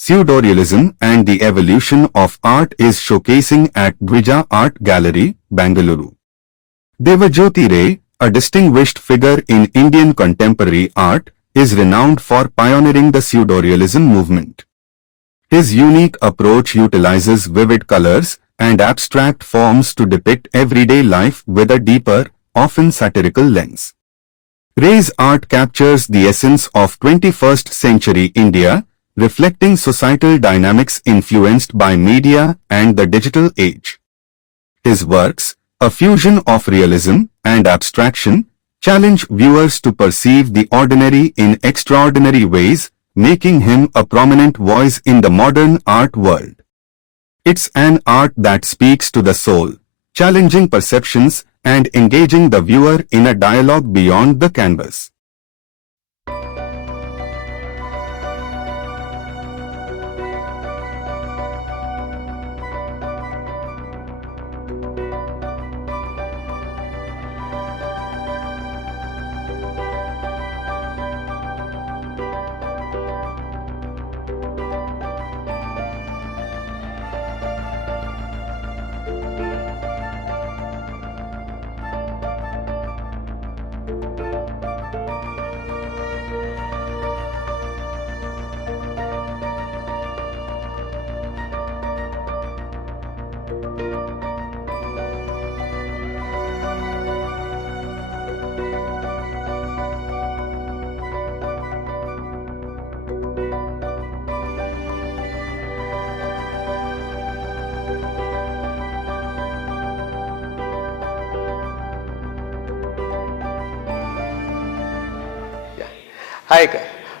Pseudorealism and the Evolution of Art is showcasing at Dwija Art Gallery, Bengaluru. Devajyoti Ray, a distinguished figure in Indian contemporary art, is renowned for pioneering the pseudorealism movement. His unique approach utilizes vivid colors and abstract forms to depict everyday life with a deeper, often satirical lens. Ray's art captures the essence of 21st century India, reflecting societal dynamics influenced by media and the digital age. His works, a fusion of realism and abstraction, challenge viewers to perceive the ordinary in extraordinary ways, making him a prominent voice in the modern art world. It's an art that speaks to the soul, challenging perceptions and engaging the viewer in a dialogue beyond the canvas. Hi,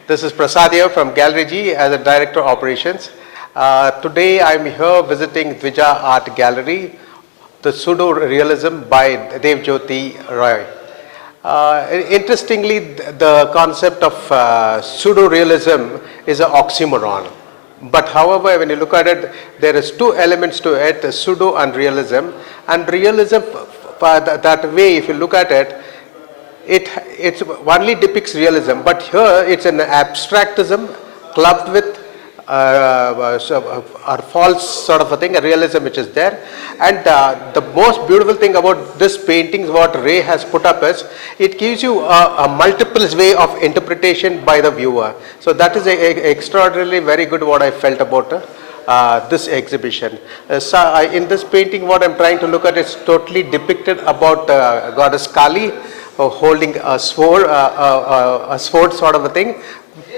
this is Prasad here from Gallery G as a Director of Operations. Today I'm here visiting Dwija Art Gallery, the Pseudorealism by Devajyoti Roy. Interestingly, the concept of pseudorealism is an oxymoron. But however, when you look at it, there is two elements to it, pseudo and realism. And realism, that way, if you look at it, it only depicts realism, but here it's an abstractism clubbed with a false sort of a thing, a realism which is there. And the most beautiful thing about this painting, what Ray has put up is, it gives you a multiple way of interpretation by the viewer. So that is extraordinarily very good what I felt about this exhibition. In this painting, what I'm trying to look at is totally depicted about goddess Kali, holding a sword sort of a thing,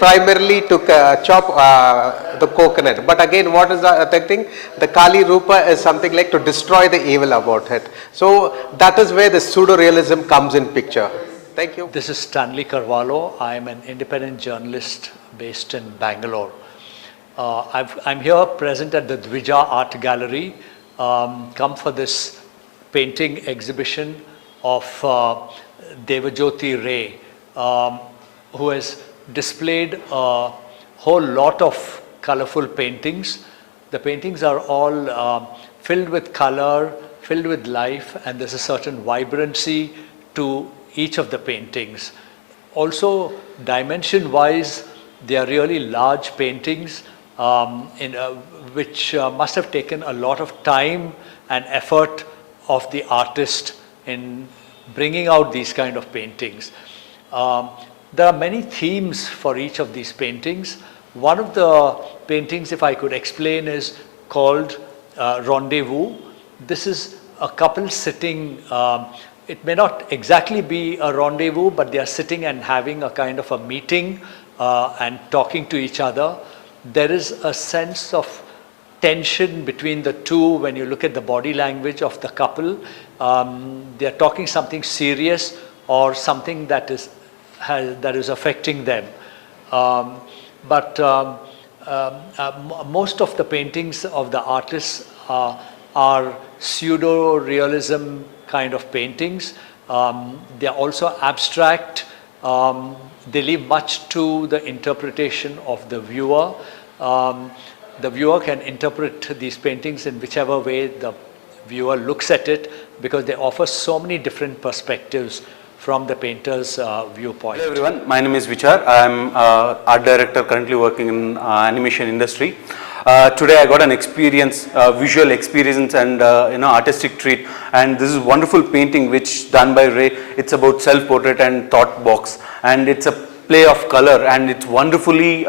primarily to chop the coconut. But again, what is the thing? The Kali Rupa is something like to destroy the evil about it. So that is where the pseudo-realism comes in picture. Thank you. This is Stanley Carvalho. I am an independent journalist based in Bangalore. I'm here present at the Dwija Art Gallery, come for this painting exhibition of Devajyoti Ray, who has displayed a whole lot of colorful paintings. The paintings are all filled with color, filled with life, and there's a certain vibrancy to each of the paintings. Also, dimension-wise, they are really large paintings which must have taken a lot of time and effort of the artist in bringing out these kind of paintings. There are many themes for each of these paintings. One of the paintings, if I could explain, is called Rendezvous. This is a couple sitting, it may not exactly be a rendezvous, but they are sitting and having a kind of a meeting and talking to each other. There is a sense of tension between the two when you look at the body language of the couple. They are talking something serious or something that is affecting them. Most of the paintings of the artists are pseudo-realism kind of paintings. They are also abstract. They leave much to the interpretation of the viewer. The viewer can interpret these paintings in whichever way the viewer looks at it, because they offer so many different perspectives from the painter's viewpoint. Hello everyone, my name is Vichar. I am art director currently working in animation industry. Today I got an experience, visual experience and artistic treat, and this is wonderful painting which done by Ray. It's about self-portrait and thought box, and it's a play of color, and it's wonderfully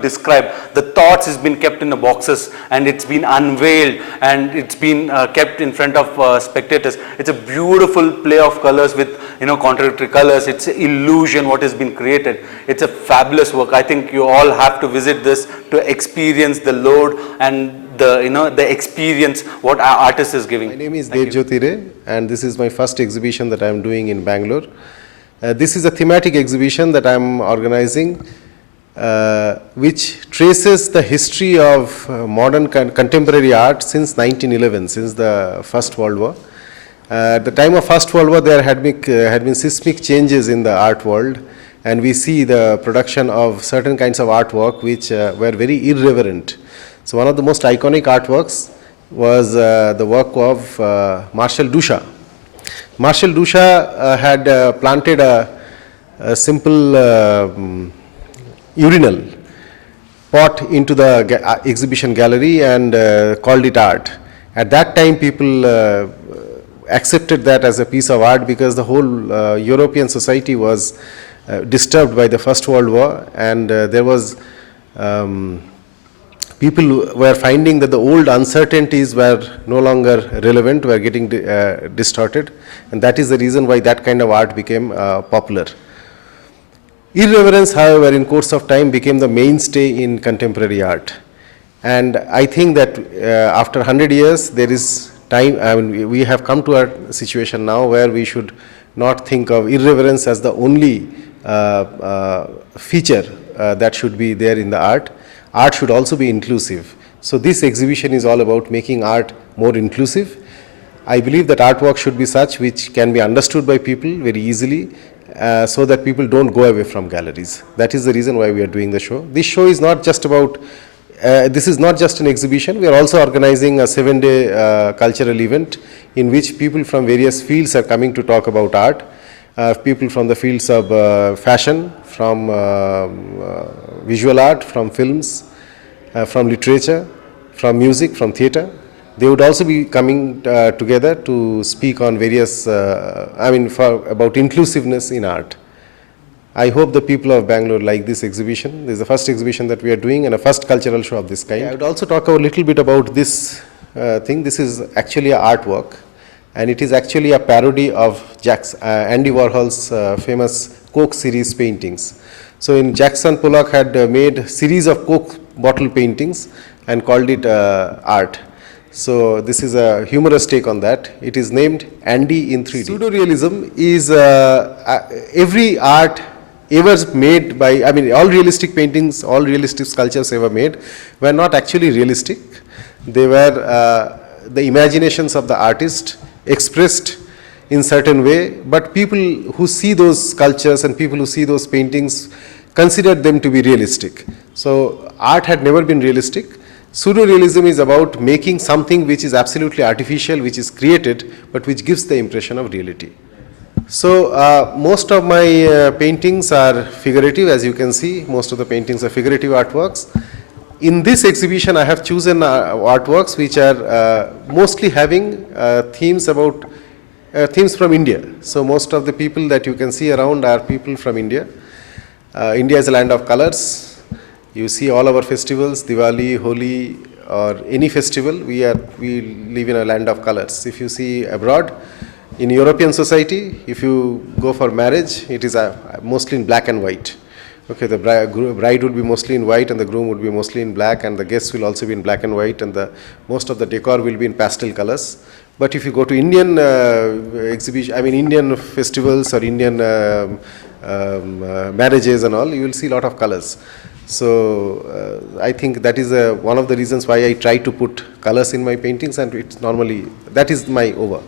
described. The thoughts has been kept in the boxes and it's been unveiled and it's been kept in front of spectators. It's a beautiful play of colors with contradictory colors. It's an illusion what has been created. It's a fabulous work. I think you all have to visit this to experience the load and the experience what our artist is giving. My name is Devajyoti, and this is my first exhibition that I am doing in Bangalore. This is a thematic exhibition that I am organizing, which traces the history of modern contemporary art since 1911, since the First World War. At the time of First World War, there had been seismic changes in the art world, and we see the production of certain kinds of artwork which were very irreverent. So one of the most iconic artworks was the work of Marshal Duchamp. Marshal Duchamp had planted a simple urinal pot into the exhibition gallery and called it art. At that time, people accepted that as a piece of art because the whole European society was disturbed by the First World War, and there was people were finding that the old uncertainties were no longer relevant, were getting distorted, and that is the reason why that kind of art became popular. Irreverence, however, in course of time became the mainstay in contemporary art, and I think that after 100 years there is time. I mean, we have come to a situation now where we should not think of irreverence as the only feature that should be there in the art. Art should also be inclusive. So this exhibition is all about making art more inclusive. I believe that artwork should be such which can be understood by people very easily, so that people don't go away from galleries. That is the reason why we are doing the show. This show is not just about, this is not just an exhibition. We are also organizing a 7-day cultural event in which people from various fields are coming to talk about art. People from the fields of fashion, from visual art, from films, from literature, from music, from theatre. They would also be coming together to speak on various, about inclusiveness in art. I hope the people of Bangalore like this exhibition. This is the first exhibition that we are doing and a first cultural show of this kind. I would also talk a little bit about this thing. This is actually an artwork, and it is actually a parody of Andy Warhol's famous Coke series paintings. So Jackson Pollock had made a series of Coke bottle paintings and called it art. So this is a humorous take on that. It is named Andy in 3D. Pseudorealism is every art ever made by, all realistic paintings, all realistic sculptures ever made were not actually realistic. They were the imaginations of the artist expressed in certain way, but people who see those sculptures and people who see those paintings considered them to be realistic. So art had never been realistic. Pseudorealism is about making something which is absolutely artificial, which is created, but which gives the impression of reality. So most of my paintings are figurative, as you can see. Most of the paintings are figurative artworks. In this exhibition, I have chosen artworks which are mostly having themes from India. So most of the people that you can see around are people from India. India is a land of colors. You see all our festivals, Diwali, Holi, or any festival, we live in a land of colors. If you see abroad, in European society, if you go for marriage, it is mostly in black and white. Okay, the bride would be mostly in white and the groom would be mostly in black, and the guests will also be in black and white, and most of the decor will be in pastel colors. But if you go to Indian Indian festivals or Indian marriages and all, you will see a lot of colors. So I think that is one of the reasons why I try to put colors in my paintings, and it's normally, that is my over.